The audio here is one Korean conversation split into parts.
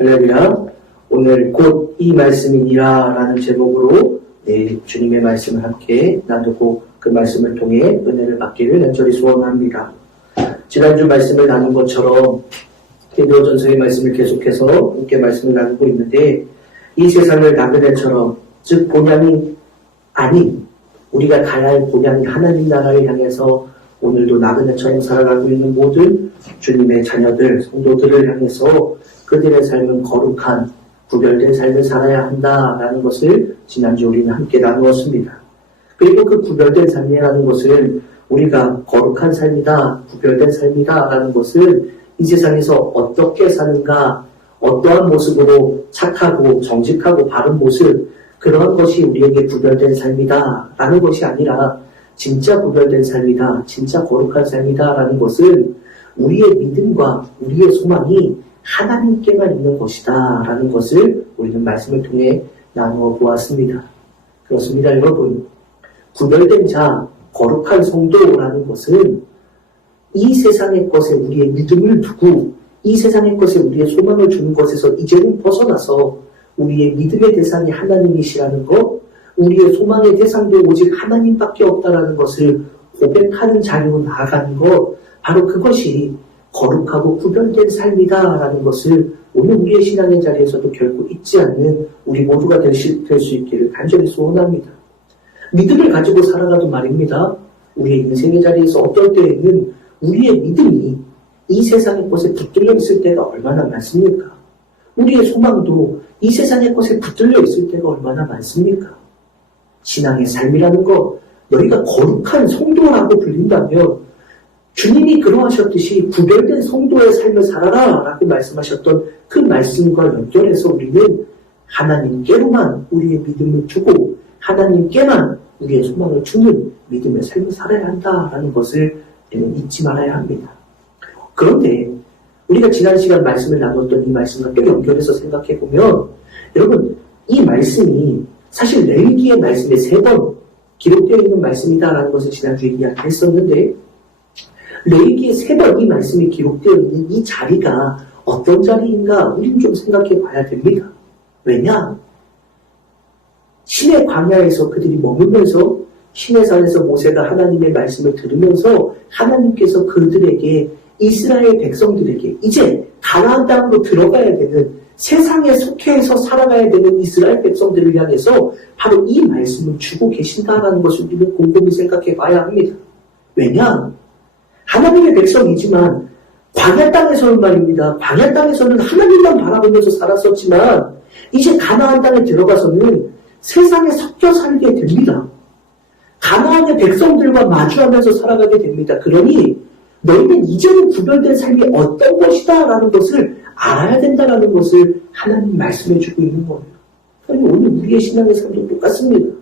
할렐루야. 오늘 곧 이 말씀이니라 라는 제목으로 주님의 말씀을 함께 나누고 그 말씀을 통해 은혜를 받기를 간절히 소원합니다. 지난주 말씀을 나눈 것처럼 디도전서의 말씀을 계속해서 함께 말씀을 나누고 있는데, 이 세상을 나그네처럼, 즉 본향이 아닌 우리가 가야 할 본향이 하나님 나라를 향해서 오늘도 나그네처럼 살아가고 있는 모든 주님의 자녀들, 성도들을 향해서 그들의 삶은 거룩한 구별된 삶을 살아야 한다라는 것을 지난주 우리는 함께 나누었습니다. 그리고 그 구별된 삶이라는 것을 우리가 거룩한 삶이다, 구별된 삶이다 라는 것을 이 세상에서 어떻게 사는가, 어떠한 모습으로 착하고 정직하고 바른 모습, 그러한 것이 우리에게 구별된 삶이다 라는 것이 아니라 진짜 구별된 삶이다, 진짜 거룩한 삶이다 라는 것은 우리의 믿음과 우리의 소망이 하나님께만 있는 것이다 라는 것을 우리는 말씀을 통해 나누어 보았습니다. 그렇습니다, 여러분. 구별된 자, 거룩한 성도라는 것은 이 세상의 것에 우리의 믿음을 두고 이 세상의 것에 우리의 소망을 주는 것에서 이제는 벗어나서 우리의 믿음의 대상이 하나님이시라는 것, 우리의 소망의 대상도 오직 하나님밖에 없다라는 것을 고백하는 자리로 나아가는 것, 바로 그것이 거룩하고 구별된 삶이다라는 것을 오늘 우리의 신앙의 자리에서도 결코 잊지 않는 우리 모두가 될 수 있기를 간절히 소원합니다. 믿음을 가지고 살아가도 말입니다. 우리의 인생의 자리에서 어떨 때에는 우리의 믿음이 이 세상의 것에 붙들려 있을 때가 얼마나 많습니까? 우리의 소망도 이 세상의 것에 붙들려 있을 때가 얼마나 많습니까? 신앙의 삶이라는 것, 너희가 거룩한 성도라고 불린다면 주님이 그러하셨듯이 구별된 성도의 삶을 살아라 라고 말씀하셨던 그 말씀과 연결해서 우리는 하나님께로만 우리의 믿음을 주고 하나님께만 우리의 소망을 주는 믿음의 삶을 살아야 한다라는 것을 우리는 잊지 말아야 합니다. 그런데 우리가 지난 시간 말씀을 나눴던 이 말씀과 또 연결해서 생각해보면, 여러분, 이 말씀이 사실 레위기의 말씀에 3번 기록되어 있는 말씀이다라는 것을 지난주에 이야기했었는데, 레위기의 3번 이 말씀이 기록되어 있는 이 자리가 어떤 자리인가 우리는 좀 생각해 봐야 됩니다. 왜냐? 신의 광야에서 그들이 머물면서 신의 산에서 모세가 하나님의 말씀을 들으면서 하나님께서 그들에게, 이스라엘 백성들에게 이제 가나안 땅으로 들어가야 되는, 세상에 속해서 살아가야 되는 이스라엘 백성들을 향해서 바로 이 말씀을 주고 계신다라는 것을 우리는 곰곰이 생각해 봐야 합니다. 왜냐? 하나님의 백성이지만 광야 땅에서는 말입니다. 광야 땅에서는 하나님만 바라보면서 살았었지만 이제 가나안 땅에 들어가서는 세상에 섞여 살게 됩니다. 가나안의 백성들과 마주하면서 살아가게 됩니다. 그러니 너희는 이제는 구별된 삶이 어떤 것이다 라는 것을 알아야 된다라는 것을 하나님 말씀해주고 있는 거예요. 그러니 오늘 우리의 신앙의 삶도 똑같습니다.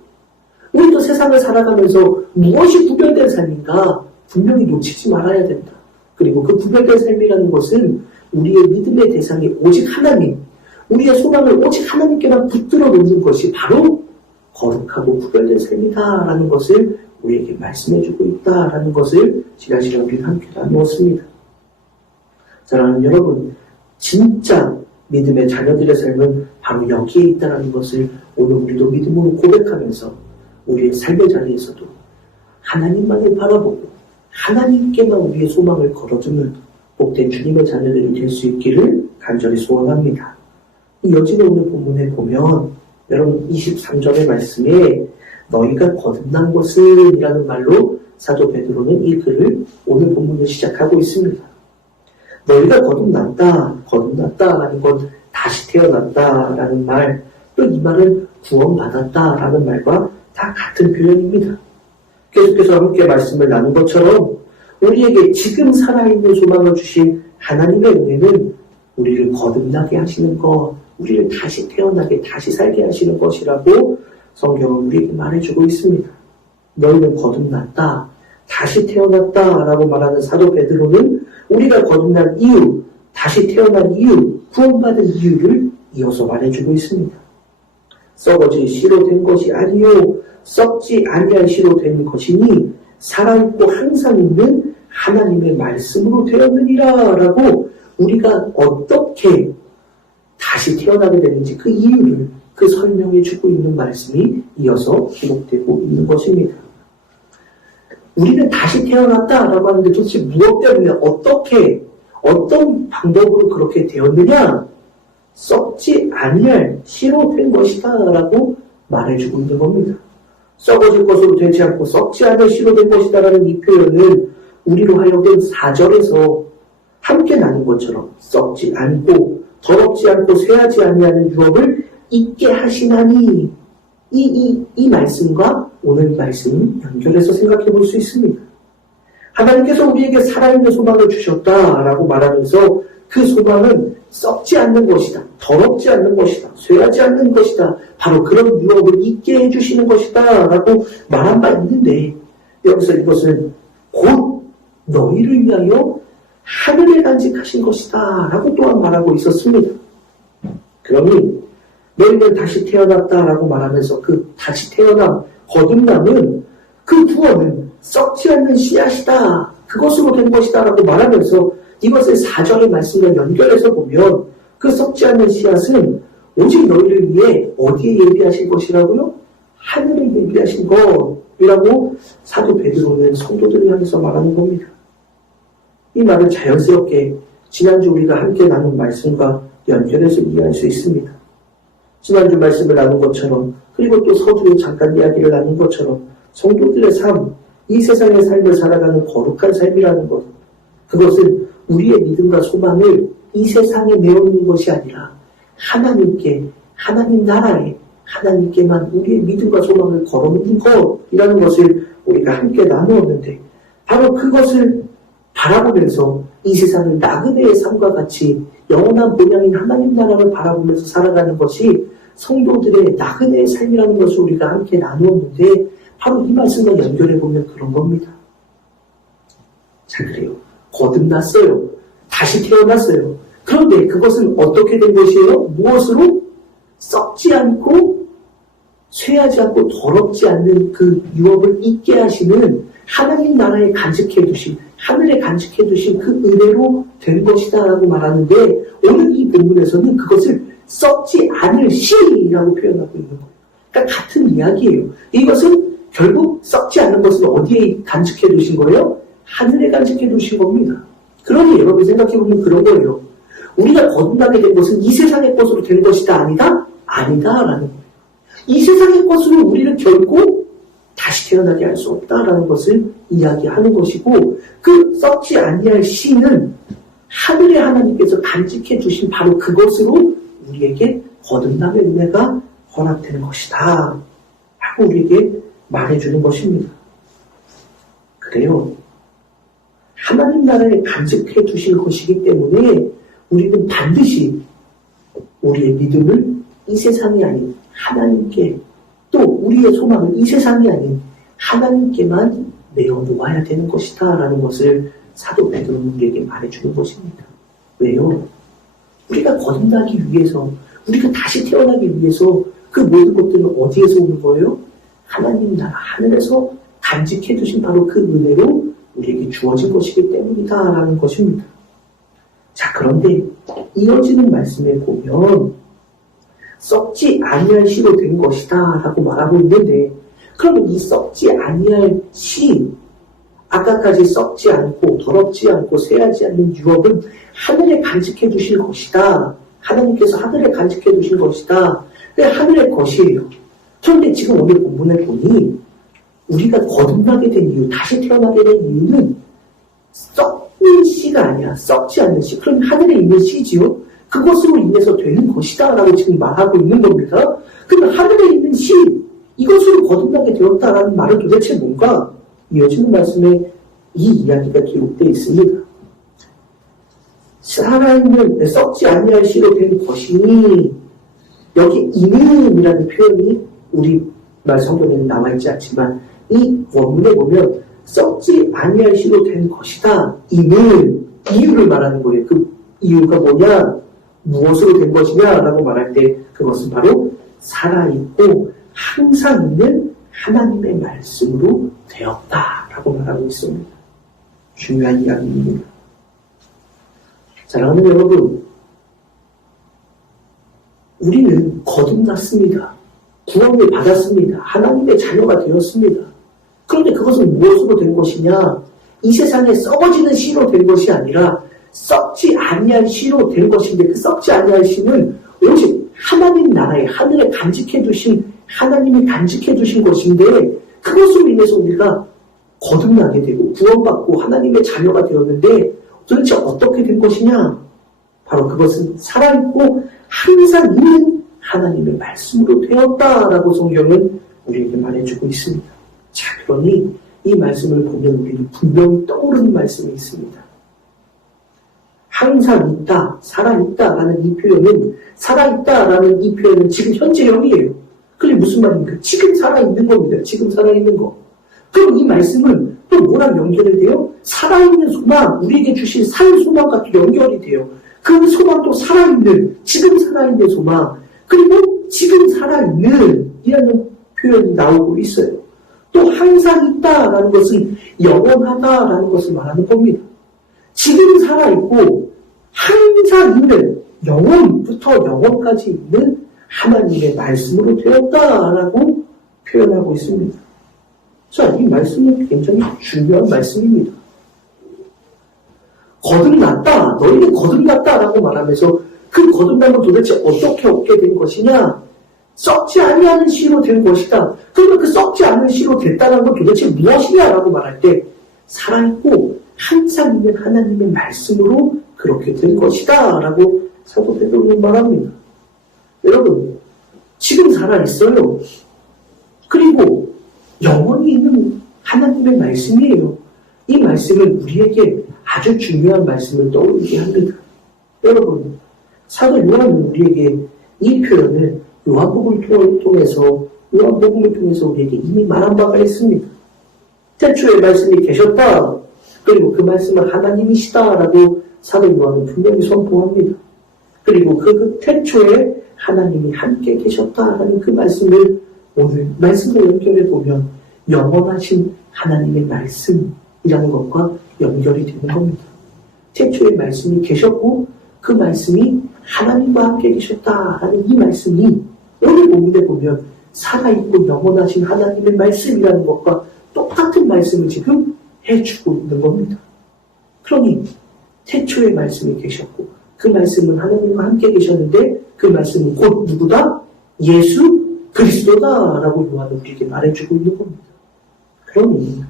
우리도 세상을 살아가면서 무엇이 구별된 삶인가 분명히 놓치지 말아야 된다. 그리고 그 구별된 삶이라는 것은 우리의 믿음의 대상이 오직 하나님, 우리의 소망을 오직 하나님께만 붙들어 놓는 것이 바로 거룩하고 구별된 삶이다라는 것을 우리에게 말씀해주고 있다라는 것을 지난 시간 우리는 함께 나누었습니다. 사랑하는 여러분, 진짜 믿음의 자녀들의 삶은 바로 여기에 있다는 것을 오늘 우리도 믿음으로 고백하면서 우리의 삶의 자리에서도 하나님만을 바라보고 하나님께만 우리의 소망을 걸어주는 복된 주님의 자녀들이 될 수 있기를 간절히 소원합니다. 이어지는 오늘 본문에 보면 여러분 23절의 말씀에 너희가 거듭난 것은 이라는 말로 사도 베드로는 이 글을 오늘 본문을 시작하고 있습니다. 너희가 거듭났다라는 건 다시 태어났다라는 말, 또 이 말은 구원받았다라는 말과 다 같은 표현입니다. 계속해서 함께 말씀을 나눈 것처럼 우리에게 지금 살아있는 소망을 주신 하나님의 은혜는 우리를 거듭나게 하시는 것, 우리를 다시 태어나게, 다시 살게 하시는 것이라고 성경은 우리에게 말해주고 있습니다. 너희는 거듭났다, 다시 태어났다 라고 말하는 사도 베드로는 우리가 거듭난 이유, 다시 태어난 이유, 구원받은 이유를 이어서 말해주고 있습니다. 썩어질 씨로 된 것이 아니요 썩지 아니할 씨로 된 것이니 살아있고 항상 있는 하나님의 말씀으로 되었느니라 라고 우리가 어떻게 다시 태어나게 되는지 그 이유를 그 설명해 주고 있는 말씀이 이어서 기록되고 있는 것입니다. 우리는 다시 태어났다라고 하는데 도대체 무엇 때문에 어떤 방법으로 그렇게 되었느냐? 썩지 아니할 씨로 된 것이다 라고 말해주고 있는 겁니다. 썩어질 것으로 되지 않고 썩지 않을 씨로 된 것이다 라는 이 표현은 우리로 하여금 4절에서 함께 나눈 것처럼 썩지 않고 더럽지 않고 쇠하지 아니하는 유업을 있게 하시나니 이 말씀과 오늘 말씀 연결해서 생각해 볼 수 있습니다. 하나님께서 우리에게 살아있는 소망을 주셨다라고 말하면서 그 소망은 썩지 않는 것이다. 더럽지 않는 것이다. 쇠하지 않는 것이다. 바로 그런 유업을 있게 해주시는 것이다. 라고 말한 바 있는데 여기서 이것은 곧 너희를 위하여 하늘에 간직하신 것이다. 라고 또한 말하고 있었습니다. 그러니 너희는 다시 태어났다라고 말하면서 그 다시 태어남, 거듭남은 그 구원은 썩지 않는 씨앗이다. 그것으로 된 것이다. 라고 말하면서 이것을 4절의 말씀과 연결해서 보면 그 썩지 않는 씨앗은 오직 너희를 위해 어디에 예비하신 것이라고요? 하늘에 예비하신 것이라고 사도 베드로는 성도들을 향해서 말하는 겁니다. 이 말을 자연스럽게 지난주 우리가 함께 나눈 말씀과 연결해서 이해할 수 있습니다. 지난주 말씀을 나눈 것처럼 그리고 또 서두에 잠깐 이야기를 나눈 것처럼 성도들의 삶, 이 세상의 삶을 살아가는 거룩한 삶이라는 것, 그것은 우리의 믿음과 소망을 이 세상에 내어놓는 것이 아니라 하나님께, 하나님 나라에 하나님께만 우리의 믿음과 소망을 걸어놓는 것이라는 것을 우리가 함께 나누었는데 바로 그것을 바라보면서 이 세상을 나그네의 삶과 같이 영원한 본향인 하나님 나라를 바라보면서 살아가는 것이 성도들의 나그네의 삶이라는 것을 우리가 함께 나누었는데 바로 이 말씀과 연결해보면 그런 겁니다. 자, 그래요. 거듭났어요. 다시 태어났어요. 그런데 그것은 어떻게 된 것이에요? 무엇으로? 썩지 않고 쇠하지 않고 더럽지 않는 그 유업을 있게 하시는 하나님 나라에 간직해 두신, 하늘에 간직해 두신 그 은혜로 된 것이다 라고 말하는데 오늘 이 본문에서는 그것을 썩지 않을 씨라고 표현하고 있는 거예요. 그러니까 같은 이야기예요. 이것은 결국 썩지 않는 것은 어디에 간직해 두신 거예요? 하늘에 간직해 두신 겁니다. 그러니 여러분 생각해보면 그런 거예요. 우리가 거듭나게 된 것은 이 세상의 것으로 된 것이다 아니다? 아니다라는 거예요. 이 세상의 것으로 우리를 결코 다시 태어나게 할 수 없다라는 것을 이야기하는 것이고 그 썩지 아니할 씨는 하늘의 하나님께서 간직해 주신 바로 그것으로 우리에게 거듭남의 은혜가 허락되는 것이다 하고 우리에게 말해주는 것입니다. 그래요. 하나님 나라에 간직해 주신 것이기 때문에 우리는 반드시 우리의 믿음을 이 세상이 아닌 하나님께 또 우리의 소망을 이 세상이 아닌 하나님께만 내어놓아야 되는 것이다 라는 것을 사도 베드로는 우리에게 말해주는 것입니다. 왜요? 우리가 거듭나기 위해서 우리가 다시 태어나기 위해서 그 모든 것들은 어디에서 오는 거예요? 하나님 나라 하늘에서 간직해 두신 바로 그 은혜로 우리에게 주어진 것이기 때문이다 라는 것입니다. 자, 그런데 이어지는 말씀에 보면 썩지 아니할 씨로 된 것이다 라고 말하고 있는데 그러면 이 썩지 아니할 씨, 아까까지 썩지 않고 더럽지 않고 쇠하지 않는 유업은 하늘에 간직해 두신 것이다. 하나님께서 하늘에 간직해 두신 것이다. 그게 하늘의 것이에요. 그런데 지금 오늘 본문을 보니 우리가 거듭나게 된 이유, 다시 태어나게 된 이유는 썩는 씨가 아니야. 썩지 않는 씨. 그럼 하늘에 있는 씨지요. 그것으로 인해서 되는 것이다 라고 지금 말하고 있는 겁니다. 그러면 하늘에 있는 씨, 이것으로 거듭나게 되었다라는 말은 도대체 뭔가? 이어지는 말씀에 이 이야기가 기록되어 있습니다. 살아있는 썩지 아니할 씨로 된 것이니 여기 이는이라는 표현이 우리 말 성경에는 나와있지 않지만 이 원문에 보면 썩지 아니할 씨로 된 것이다. 이는 이유를 말하는 거예요. 그 이유가 뭐냐? 무엇으로 된 것이냐라고 말할 때 그것은 바로 살아있고 항상 있는 하나님의 말씀으로 되었다라고 말하고 있습니다. 중요한 이야기입니다. 사랑하는 여러분, 우리는 거듭났습니다. 구원을 받았습니다. 하나님의 자녀가 되었습니다. 그런데 그것은 무엇으로 된 것이냐? 이 세상에 썩어지는 씨로 된 것이 아니라 썩지 아니한 씨로 된 것인데, 그 썩지 아니한 씨는 오직 하나님 나라에 하늘에 간직해 두신, 하나님이 간직해 두신 것인데, 그것으로 인해서 우리가 거듭나게 되고 구원받고 하나님의 자녀가 되었는데, 도대체 어떻게 된 것이냐? 바로 그것은 살아있고 항상 있는 하나님의 말씀으로 되었다라고 성경은 우리에게 말해주고 있습니다. 자, 그러니 이 말씀을 보면 우리는 분명히 떠오르는 말씀이 있습니다. 항상 있다, 살아있다라는 이 표현은, 살아있다라는 이 표현은 지금 현재형이에요. 그게 무슨 말입니까? 지금 살아있는 겁니다. 지금 살아있는 거. 그럼 이 말씀은 또 뭐랑 연결이 돼요? 살아있는 소망, 우리에게 주신 살 소망과 또 연결이 돼요. 그 소망도 살아있는, 지금 살아있는 소망, 그리고 지금 살아있는 이라는 표현이 나오고 있어요. 또 항상 있다라는 것은 영원하다라는 것을 말하는 겁니다. 지금 살아있고 항상 있는, 영원부터 영원까지 있는 하나님의 말씀으로 되었다라고 표현하고 있습니다. 자, 이 말씀은 굉장히 중요한 말씀입니다. 거듭났다, 너희는 거듭났다라고 말하면서 그 거듭남을 도대체 어떻게 얻게 된 것이냐? 썩지 아니하는 씨로 된 것이다. 그러면 그 썩지 않는 씨로 됐다는 건 도대체 무엇이냐라고 말할 때, 살아있고 항상 있는 하나님의 말씀으로 그렇게 된 것이다 라고 사도 베드로는 말합니다. 여러분, 지금 살아있어요. 그리고 영원히 있는 하나님의 말씀이에요. 이 말씀은 우리에게 아주 중요한 말씀을 떠올리게 합니다. 여러분, 사도 요한은 우리에게 이 표현을 요한복음을 통해서 우리에게 이미 말한 바가 있습니다. 태초에 말씀이 계셨다. 그리고 그 말씀은 하나님이시다라고 사도 요한은 분명히 선포합니다. 그리고 그 태초에 하나님이 함께 계셨다라는 그 말씀을 오늘 말씀과 연결해 보면 영원하신 하나님의 말씀이라는 것과 연결이 되는 겁니다. 태초에 말씀이 계셨고 그 말씀이 하나님과 함께 계셨다라는 이 말씀이 오늘 본문에 보면 살아있고 영원하신 하나님의 말씀이라는 것과 똑같은 말씀을 지금 해주고 있는 겁니다. 그러니 태초에 말씀이 계셨고 그 말씀은 하나님과 함께 계셨는데 그 말씀은 곧 누구다? 예수 그리스도다라고 요한은 우리에게 말해주고 있는 겁니다. 그러니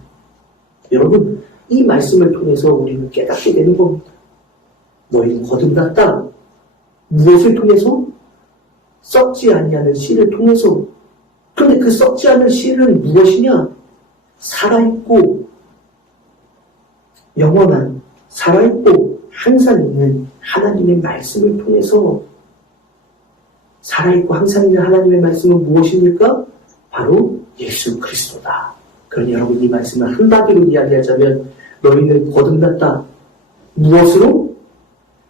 여러분, 이 말씀을 통해서 우리는 깨닫게 되는 겁니다. 너희는 거듭났다. 무엇을 통해서? 썩지 아니하는 씨를 통해서. 그런데 그 썩지 않은 씨는 무엇이냐? 살아있고 영원한, 살아있고 항상 있는 하나님의 말씀을 통해서. 살아있고 항상 있는 하나님의 말씀은 무엇입니까? 바로 예수 그리스도다. 그러니 여러분, 이 말씀을 한마디로 이야기하자면 너희는 거듭났다. 무엇으로?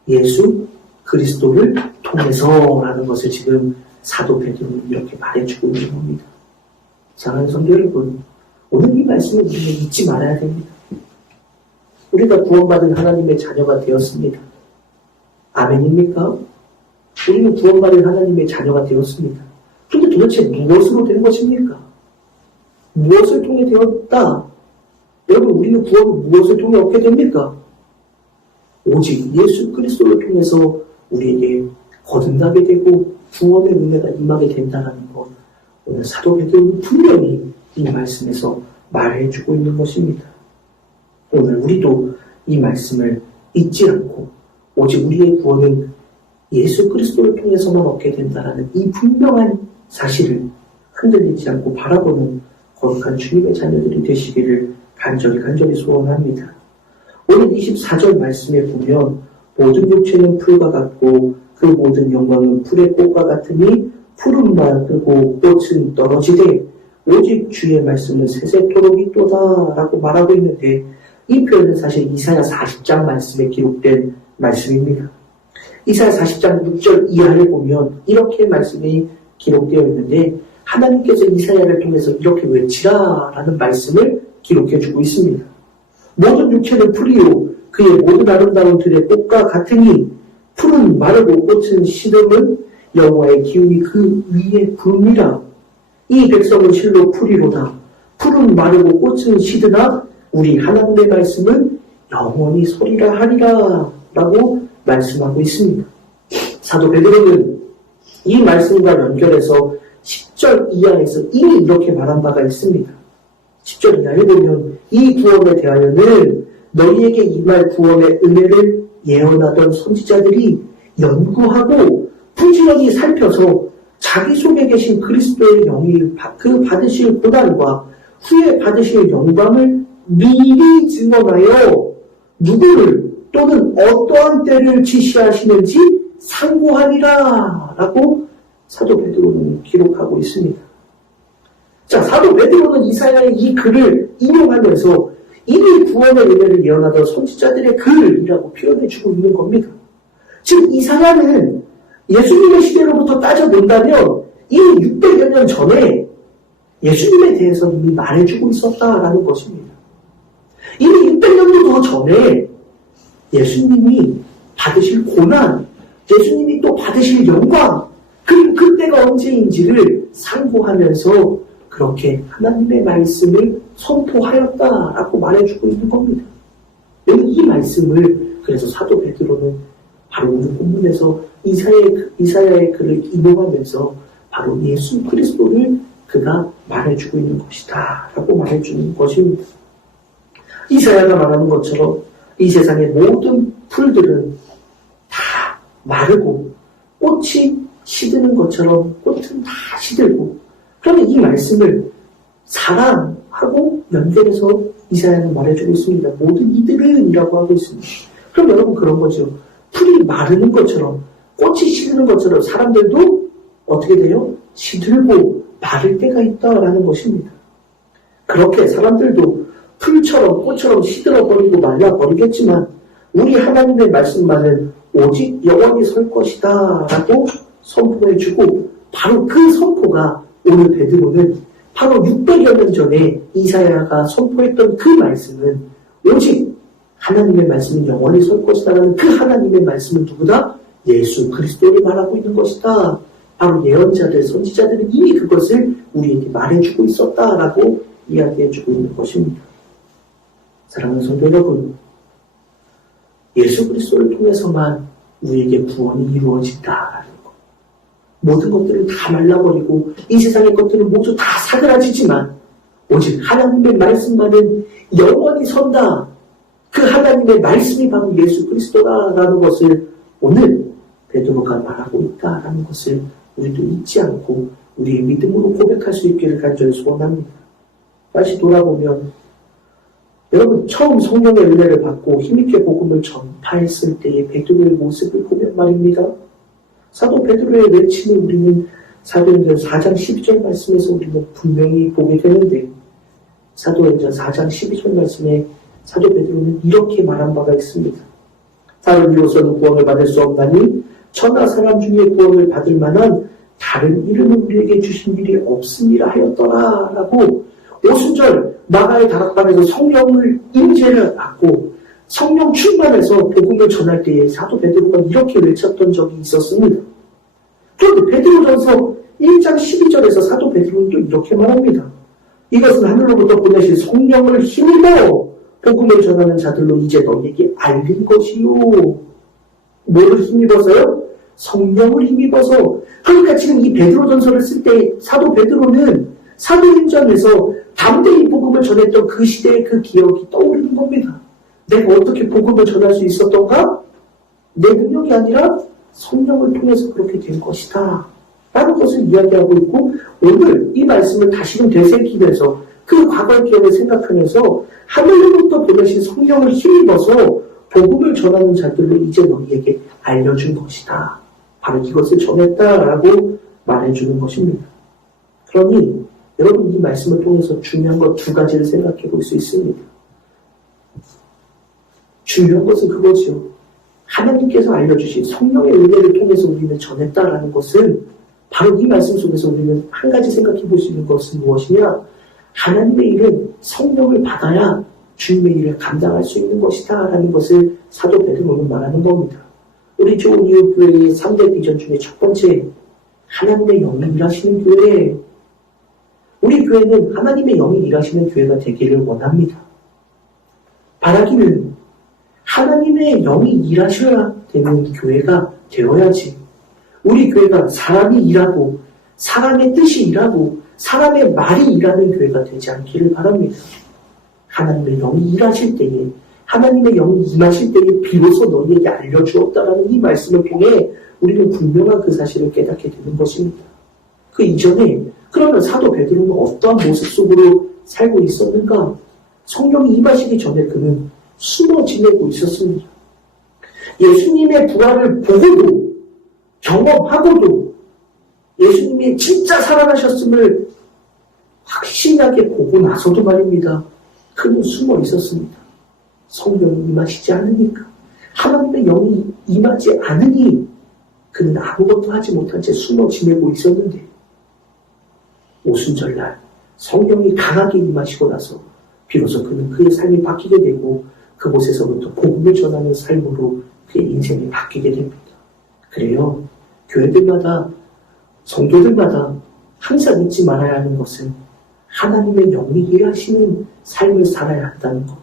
예수 그리스도를 통해서라는 것을 지금 사도 베드로는 이렇게 말해주고 있는 겁니다. 사랑하는 성도 여러분, 오늘 이 말씀을 우리는 잊지 말아야 됩니다. 우리가 구원받은 하나님의 자녀가 되었습니다. 아멘입니까? 우리는 구원받은 하나님의 자녀가 되었습니다. 그런데 도대체 무엇으로 된 것입니까? 무엇을 통해 되었다? 여러분, 우리는 구원을 무엇을 통해 얻게 됩니까? 오직 예수 그리스도를 통해서 우리에게 거듭나게 되고 구원의 은혜가 임하게 된다는 것, 오늘 사도 베드로는 분명히 이 말씀에서 말해주고 있는 것입니다. 오늘 우리도 이 말씀을 잊지 않고 오직 우리의 구원은 예수 그리스도를 통해서만 얻게 된다는 이 분명한 사실을 흔들리지 않고 바라보는 거룩한 주님의 자녀들이 되시기를 간절히 소원합니다. 오늘 24절 말씀에 보면 모든 육체는 풀과 같고 그 모든 영광은 풀의 꽃과 같으니 풀은 마르고 꽃은 떨어지되 오직 주의 말씀은 세세토록 있도다 라고 말하고 있는데, 이 표현은 사실 이사야 40장 말씀에 기록된 말씀입니다. 이사야 40장 6절 이하를 보면 이렇게 말씀이 기록되어 있는데, 하나님께서 이사야를 통해서 이렇게 외치라라는 말씀을 기록해주고 있습니다. 모든 육체는 풀이요 그의 모든 아름다운 들의 꽃과 같으니 풀은 마르고 꽃은 시들은 여호와의 기운이 그 위에 부으니라. 이 백성은 실로 풀이로다. 풀은 마르고 꽃은 시드나 우리 하나님의 말씀은 영원히 서리라 하리라 라고 말씀하고 있습니다. 사도 베드로는 이 말씀과 연결해서 10절 이하에서 이미 이렇게 말한 바가 있습니다. 10절 이하에 보면 이 구원에 대하여는 너희에게 임할 구원의 은혜를 예언하던 선지자들이 연구하고 부지런히 살펴서 자기 속에 계신 그리스도의 영이 그 받으실 고난과 후에 받으실 영광을 미리 증언하여 누구를 또는 어떠한 때를 지시하시는지 상고하리라 라고 사도 베드로는 기록하고 있습니다. 자, 사도 베드로는 이사야의 이 글을 인용하면서 이미 구원의 은혜를 예언하던 선지자들의 글이라고 표현해주고 있는 겁니다. 지금 이사야는 예수님의 시대로부터 따져본다면 이미 600여 년 전에 예수님에 대해서 이미 말해주고 있었다라는 것입니다. 이미 600년도 더 전에 예수님이 받으실 고난, 예수님이 또 받으실 영광, 그리고 그때가 언제인지를 상고하면서 그렇게 하나님의 말씀을 선포하였다라고 말해주고 있는 겁니다. 여기 이 말씀을 그래서 사도 베드로는 바로 오늘 본문에서 이사야의 글을 인용하면서 바로 예수 그리스도를 그가 말해주고 있는 것이다 라고 말해주는 것입니다. 이사야가 말하는 것처럼 이 세상의 모든 풀들은 다 마르고 꽃이 시드는 것처럼 꽃은 다 시들고, 그러면 이 말씀을 사랑하고 연결해서 이사야는 말해주고 있습니다. 모든 이들은 이라고 하고 있습니다. 그럼 여러분 그런 거죠. 풀이 마르는 것처럼 꽃이 시드는 것처럼 사람들도 어떻게 돼요? 시들고 마를 때가 있다라는 것입니다. 그렇게 사람들도 풀처럼 꽃처럼 시들어버리고 말라버리겠지만 우리 하나님의 말씀만은 오직 영원히 설 것이다 라고 선포해주고, 바로 그 선포가 오늘 베드로는 바로 600여 년 전에 이사야가 선포했던 그 말씀은 오직 하나님의 말씀은 영원히 설 것이다라는 그 하나님의 말씀은 누구다? 예수 그리스도를 말하고 있는 것이다. 바로 예언자들, 선지자들은 이미 그것을 우리에게 말해주고 있었다라고 이야기해주고 있는 것입니다. 사랑하는 성도 여러분, 예수 그리스도를 통해서만 우리에게 구원이 이루어진다라는 것. 모든 것들을 다 말라버리고 이 세상의 것들은 모두 다 사그라지지만 오직 하나님의 말씀만은 영원히 선다. 그 하나님의 말씀이 바로 예수 그리스도다라는 것을 오늘 베드로가 말하고 있다라는 것을 우리도 잊지 않고 우리의 믿음으로 고백할 수 있기를 간절히 소원합니다. 다시 돌아보면 여러분 처음 성령의 은혜를 받고 힘있게 복음을 전파했을 때의 베드로의 모습을 보면 말입니다. 사도 베드로의 외침을 우리는 사도행전 4장 12절 말씀에서 우리는 분명히 보게 되는데, 사도행전 4장 12절 말씀에 사도 베드로는 이렇게 말한 바가 있습니다. 사를 비로소는 구원을 받을 수 없나니 천하 사람 중에 구원을 받을 만한 다른 이름을 우리에게 주신 일이 없음이라 하였더라 라고 오순절 마가의 다락방에서 성령을 임재를 받고 성령 충만해서 복음을 전할 때에 사도 베드로가 이렇게 외쳤던 적이 있었습니다. 그런데 베드로전서 1장 12절에서 사도 베드로는 또 이렇게 말합니다. 이것은 하늘로부터 보내신 성령을 힘입어 복음을 전하는 자들로 이제 너희에게 알린 것이요. 뭐를 힘입어서요? 성령을 힘입어서. 그러니까 지금 이 베드로전서를 쓸 때 사도 베드로는 사도행전에서 담대히 복음을 전했던 그 시대의 그 기억이 떠오르는 겁니다. 내가 어떻게 복음을 전할 수 있었던가? 내 능력이 아니라 성령을 통해서 그렇게 된 것이다 라는 것을 이야기하고 있고, 오늘 이 말씀을 다시금 되새기면서 그 과거의 기억을 생각하면서 하늘로부터 보내신 성령을 힘입어서 복음을 전하는 자들로 이제 너희에게 알려준 것이다. 바로 이것을 전했다라고 말해주는 것입니다. 그러니 여러분 이 말씀을 통해서 중요한 것 두 가지를 생각해 볼 수 있습니다. 중요한 것은 그거죠. 하나님께서 알려주신 성령의 은혜를 통해서 우리는 전했다라는 것은 바로 이 말씀 속에서 우리는 한 가지 생각해 볼 수 있는 것은 무엇이냐? 하나님의 일은 성령을 받아야 주님의 일을 감당할 수 있는 것이다 라는 것을 사도 베드로는 말하는 겁니다. 우리 좋은 이웃 교회의 3대 비전 중에 첫 번째, 하나님의 영이 일하시는 교회예요. 우리 교회는 하나님의 영이 일하시는 교회가 되기를 원합니다. 바라기는 하나님의 영이 일하셔야 되는 교회가 되어야지. 우리 교회가 사람이 일하고 사람의 뜻이 일하고 사람의 말이 일하는 교회가 되지 않기를 바랍니다. 하나님의 영이 일하실 때에, 하나님의 영이 임하실 때에 비로소 너희에게 알려주었다라는 이 말씀을 통해 우리는 분명한 그 사실을 깨닫게 되는 것입니다. 그 이전에 그러면 사도 베드로는 어떠한 모습 속으로 살고 있었는가? 성령이 임하시기 전에 그는 숨어 지내고 있었습니다. 예수님의 부활을 보고도, 경험하고도, 예수님이 진짜 살아나셨음을 확신하게 보고 나서도 말입니다. 그는 숨어 있었습니다. 성령이 임하시지 않으니까, 하나님의 영이 임하지 않으니 그는 아무것도 하지 못한 채 숨어 지내고 있었는데, 오순절날 성령이 강하게 임하시고 나서 비로소 그는 그의 삶이 바뀌게 되고 그곳에서부터 복음을 전하는 삶으로 그의 인생이 바뀌게 됩니다. 그래요. 교회들마다, 성도들마다 항상 잊지 말아야 하는 것은 하나님의 영이 일하시는 삶을 살아야 한다는 것,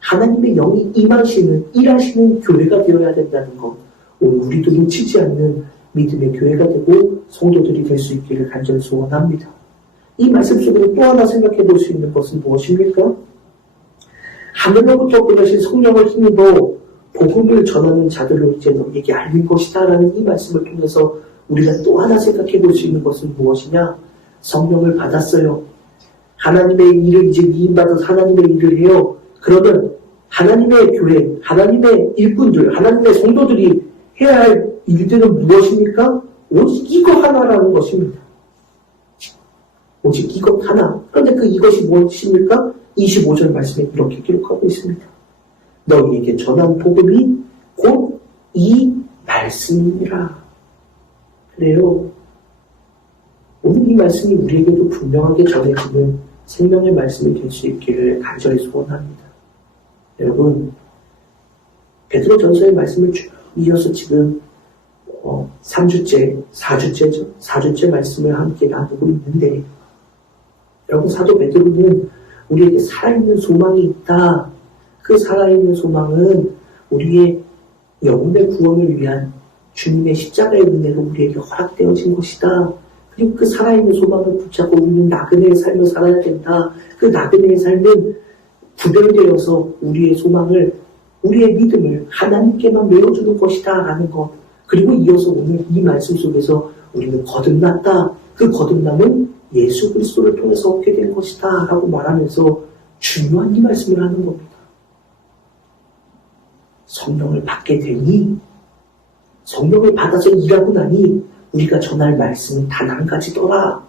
하나님의 영이 임하시는, 일하시는 교회가 되어야 된다는 것, 오늘 우리도 놓치지 않는 믿음의 교회가 되고 성도들이 될 수 있기를 간절히 소원합니다. 이 말씀 속으로 또 하나 생각해 볼 수 있는 것은 무엇입니까? 하늘로부터 보내신 성령을 힘입어 복음을 전하는 자들로 이제 너에게 알린 것이다 라는 이 말씀을 통해서 우리가 또 하나 생각해 볼 수 있는 것은 무엇이냐? 성령을 받았어요. 하나님의 일을 이제 위임받아서 하나님의 일을 해요. 그러면 하나님의 교회, 하나님의 일꾼들, 하나님의 성도들이 해야 할 일들은 무엇입니까? 오직 이것 하나라는 것입니다. 오직 이것 하나. 그런데 그 이것이 무엇입니까? 25절 말씀에 이렇게 기록하고 있습니다. 너희에게 전한 복음이 곧 이 말씀이라. 그래요. 오늘 이 말씀이 우리에게도 분명하게 전해지는 생명의 말씀이 될 수 있기를 간절히 소원합니다. 여러분, 베드로 전서의 말씀을 쭉 이어서 지금 3주째, 4주째죠. 4주째 말씀을 함께 나누고 있는데, 여러분, 사도 베드로는 우리에게 살아있는 소망이 있다. 그 살아있는 소망은 우리의 영혼의 구원을 위한 주님의 십자가의 은혜로 우리에게 허락되어진 것이다. 그리고 그 살아있는 소망을 붙잡고 우리는 나그네의 삶을 살아야 된다. 그 나그네의 삶은 구별되어서 우리의 소망을, 우리의 믿음을 하나님께만 메워주는 것이다 라는 것. 그리고 이어서 오늘 이 말씀 속에서 우리는 거듭났다. 그 거듭남은 예수 그리스도를 통해서 얻게 된 것이다 라고 말하면서 중요한 이 말씀을 하는 겁니다. 성령을 받게 되니, 성령을 받아서 일하고 나니 우리가 전할 말씀은 단 한 가지더라.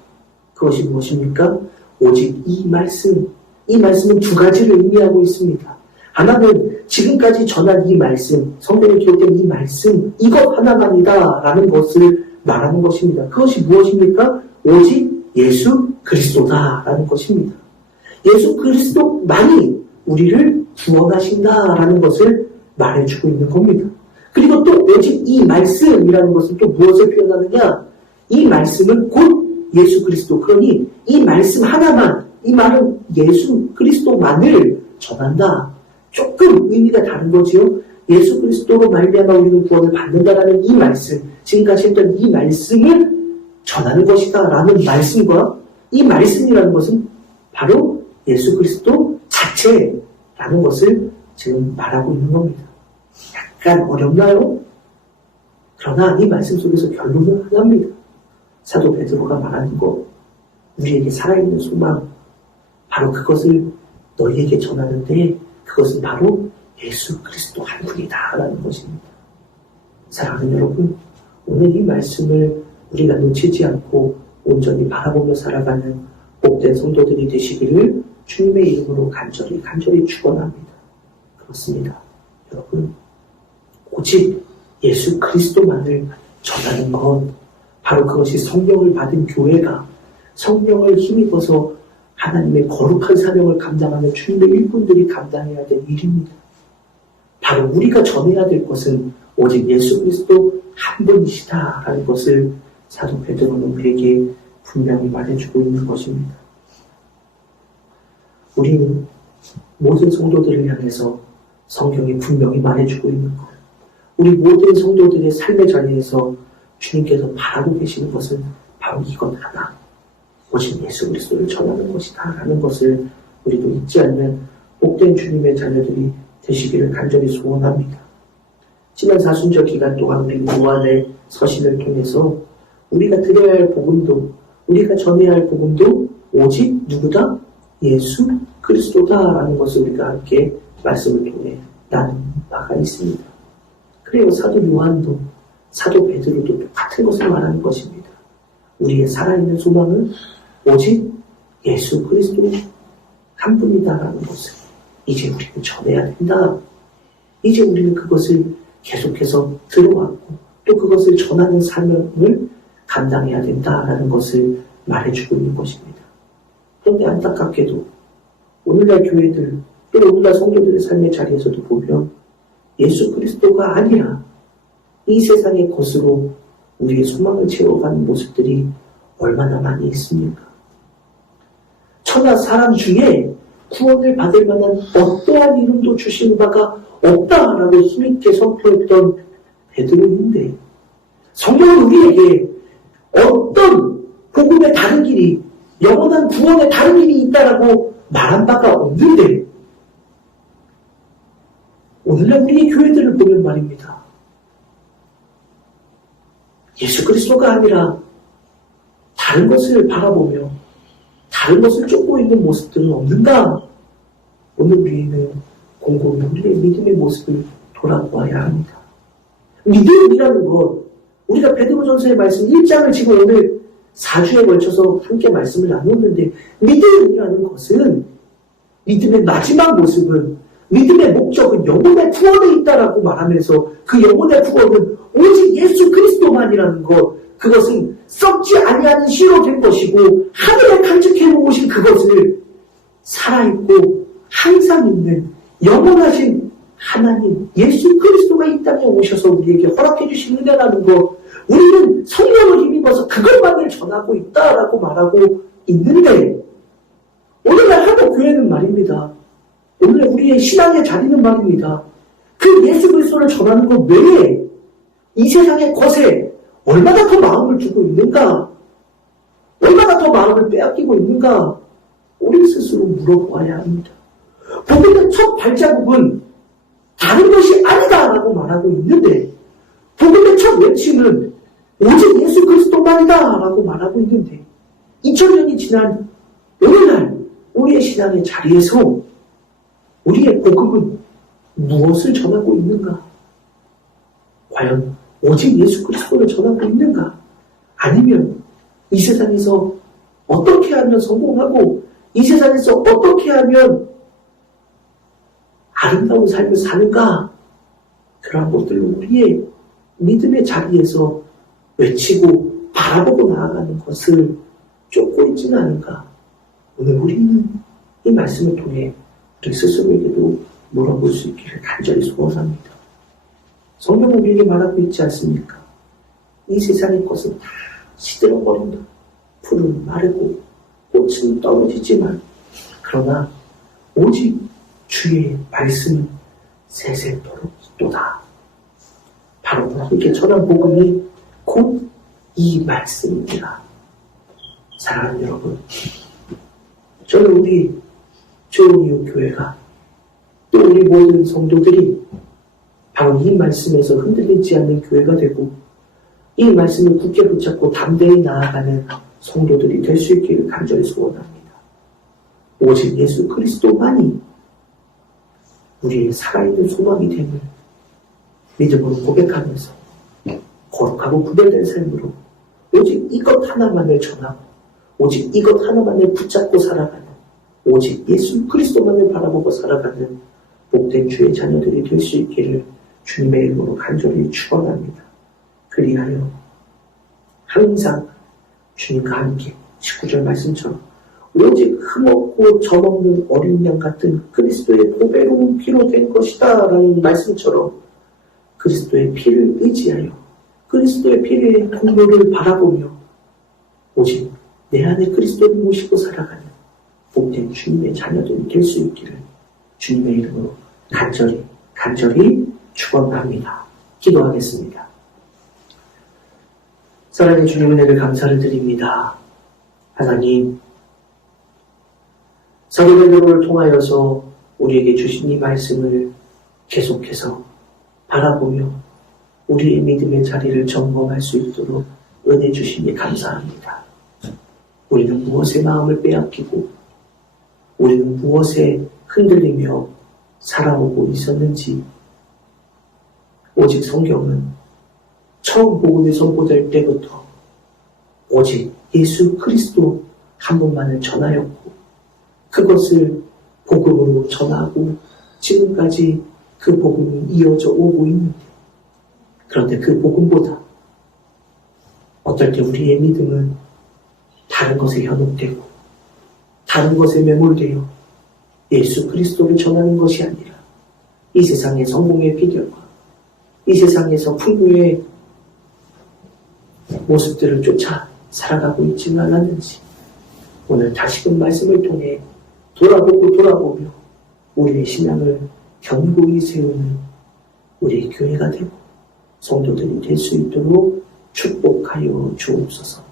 그것이 무엇입니까? 오직 이 말씀. 이 말씀은 두 가지를 의미하고 있습니다. 하나는 지금까지 전한 이 말씀, 성경에 기록된 이 말씀, 이것 하나만이다 라는 것을 말하는 것입니다. 그것이 무엇입니까? 오직 예수 그리스도다 라는 것입니다. 예수 그리스도만이 우리를 구원하신다 라는 것을 말해주고 있는 겁니다. 그리고 또 오직 이 말씀이라는 것은 또 무엇을 표현하느냐? 이 말씀은 곧 예수 그리스도. 그러니 이 말씀 하나만, 이 말은 예수 그리스도만을 전한다. 조금 의미가 다른 거지요. 예수 그리스도로 말미암아 우리는 구원을 받는다라는 이 말씀, 지금까지 했던 이 말씀을 전하는 것이다 라는 말씀과 이 말씀이라는 것은 바로 예수 그리스도 자체라는 것을 지금 말하고 있는 겁니다. 약간 어렵나요? 그러나 이 말씀 속에서 결론은 하나입니다. 사도 베드로가 말하는 것, 우리에게 살아있는 소망, 바로 그것을 너희에게 전하는데 그것은 바로 예수 그리스도 한 분이다 라는 것입니다. 사랑하는 여러분, 오늘 이 말씀을 우리가 놓치지 않고 온전히 바라보며 살아가는 복된 성도들이 되시기를 주님의 이름으로 간절히 축원합니다. 그렇습니다. 여러분, 오직 예수 그리스도만을 전하는 것, 바로 그것이 성령을 받은 교회가 성령을 힘입어서 하나님의 거룩한 사명을 감당하는 주님의 일꾼들이 감당해야 될 일입니다. 바로 우리가 전해야 될 것은 오직 예수 그리스도 한 분이시다라는 것을 사도 베드로는 우리에게 분명히 말해주고 있는 것입니다. 우리는 모든 성도들을 향해서 성경이 분명히 말해주고 있는 것, 우리 모든 성도들의 삶의 자리에서 주님께서 바라고 계시는 것은 바로 이것 하나, 오직 예수 그리스도를 전하는 것이다 라는 것을 우리도 잊지 않는 복된 주님의 자녀들이 되시기를 간절히 소원합니다. 지난 사순절 기간 동안 우리 요한의 서신을 통해서 우리가 드려야 할 복음도, 우리가 전해야 할 복음도 오직 누구다? 예수 그리스도다라는 것을 우리가 함께 말씀을 통해 나눈 바가 있습니다. 그래요. 사도 요한도 사도 베드로도 똑같은 것을 말하는 것입니다. 우리의 살아있는 소망은 오직 예수 그리스도 한 분이다라는 것을 이제 우리는 전해야 된다. 이제 우리는 그것을 계속해서 들어왔고 또 그것을 전하는 사명을 감당해야 된다라는 것을 말해주고 있는 것입니다. 그런데 안타깝게도 오늘날 교회들 또 오늘날 성도들의 삶의 자리에서도 보면 예수 그리스도가 아니라 이 세상의 것으로 우리의 소망을 채워가는 모습들이 얼마나 많이 있습니까? 천하 사람 중에 구원을 받을 만한 어떠한 이름도 주신 바가 없다라고 힘있게 선포했던 베드로인데 성경은 우리에게 어떤 복음의 다른 길이, 영원한 구원의 다른 길이 있다라고 말한 바가 없는데 오늘날 우리의 교회들을 보면 말입니다. 예수 그리스도가 아니라 다른 것을 바라보며 다른 것을 쫓고 있는 모습들은 없는가? 오늘 우리는 곰곰이 우리의 믿음의 모습을 돌아보아야 합니다. 믿음이라는 것, 우리가 베드로전서의 말씀 1장을 지금 오늘 4주에 걸쳐서 함께 말씀을 나눴는데 믿음이라는 것은 믿음의 마지막 모습은 믿음의 목적은 영혼의 구원에 있다라고 말하면서 그 영혼의 구원은 오직 예수 그리스도만이라는 것, 그것은 썩지 아니하는 씨로 된 것이고 하늘에 간직해 놓으신 그것을 살아있고 항상 있는 영원하신 하나님 예수 그리스도가 이 땅에 오셔서 우리에게 허락해 주신 은혜라는 것, 우리는 성령을 힘입어서 그것만을 전하고 있다라고 말하고 있는데 오늘날 한국교회는 말입니다. 오늘 우리의 신앙의 자리는 말입니다. 그 예수 그리스도를 전하는 것 외에 이 세상의 것에 얼마나 더 마음을 주고 있는가? 얼마나 더 마음을 빼앗기고 있는가? 우리 스스로 물어보아야 합니다. 복음의 첫 발자국은 다른 것이 아니다라고 말하고 있는데 복음의 첫 외침은 오직 예수 그리스도만이다라고 말하고 있는데 2000년이 지난 오늘날 우리의 신앙의 자리에서 우리의 복음은 무엇을 전하고 있는가? 과연 오직 예수 그리스도를 전하고 있는가? 아니면 이 세상에서 어떻게 하면 성공하고 이 세상에서 어떻게 하면 아름다운 삶을 사는가? 그러한 것들을 우리의 믿음의 자리에서 외치고 바라보고 나아가는 것을 쫓고 있지는 않은가? 오늘 우리는 이 말씀을 통해 우리 스스로에게도 물어볼 수 있기를 간절히 소원합니다. 성경은 우리에게 말하고 있지 않습니까? 이 세상의 것은 다 시들어버린다. 풀은 마르고 꽃은 떨어지지만 그러나 오직 주의 말씀은 세세토록 있도다. 바로 함께 전한 복음이 곧 이 말씀입니다. 사랑하는 여러분, 저는 우리 좋은 이웃 교회가 또 우리 모든 성도들이 바로 이 말씀에서 흔들리지 않는 교회가 되고 이 말씀을 굳게 붙잡고 담대히 나아가는 성도들이 될 수 있기를 간절히 소원합니다. 오직 예수 그리스도만이 우리의 살아있는 소망이 됨을 믿음으로 고백하면서 거룩하고 구별된 삶으로 오직 이것 하나만을 전하고 오직 이것 하나만을 붙잡고 살아가는 오직 예수 그리스도만을 바라보고 살아가는 복된 주의 자녀들이 될 수 있기를 주님의 이름으로 간절히 축원합니다. 그리하여 항상 주님과 함께 19절 말씀처럼 오직 흠없고 젖없는 어린 양 같은 그리스도의 보배로운 피로 된 것이다 라는 말씀처럼 그리스도의 피를 의지하여 그리스도의 피의 통로를 바라보며 오직 내 안에 그리스도를 모시고 살아가는 복된 주님의 자녀들이 될 수 있기를 주님의 이름으로 간절히 축원합니다. 기도하겠습니다. 사랑의 주님 은혜를 감사를 드립니다. 하나님, 서기관들을 통하여서 우리에게 주신 이 말씀을 계속해서 바라보며 우리의 믿음의 자리를 점검할 수 있도록 은혜 주시니 감사합니다. 우리는 무엇에 마음을 빼앗기고 우리는 무엇에 흔들리며 살아오고 있었는지 오직 성경은 처음 복음이 선포될 때부터 오직 예수 그리스도 한 분만을 전하였고 그것을 복음으로 전하고 지금까지 그 복음이 이어져 오고 있는데 그런데 그 복음보다 어떨 때 우리의 믿음은 다른 것에 현혹되고 다른 것에 매몰되어 예수 그리스도를 전하는 것이 아니라 이 세상의 성공의 비결과 이 세상에서 풍부의 모습들을 쫓아 살아가고 있지는 않았는지 오늘 다시금 말씀을 통해 돌아보며 우리의 신앙을 견고히 세우는 우리의 교회가 되고 성도들이 될 수 있도록 축복하여 주옵소서.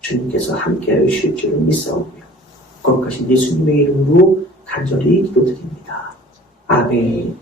주님께서 함께하여 주실 줄을 믿사오며 거룩하신 예수님의 이름으로 간절히 기도드립니다. 아멘.